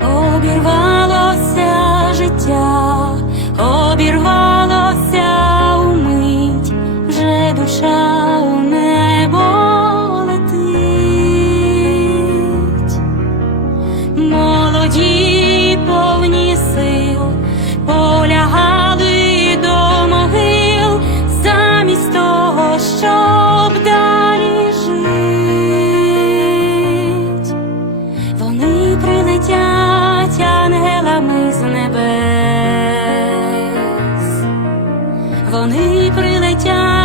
обірвалося життя, обірвалося умить, вже душа у небо летить. вони прилетять.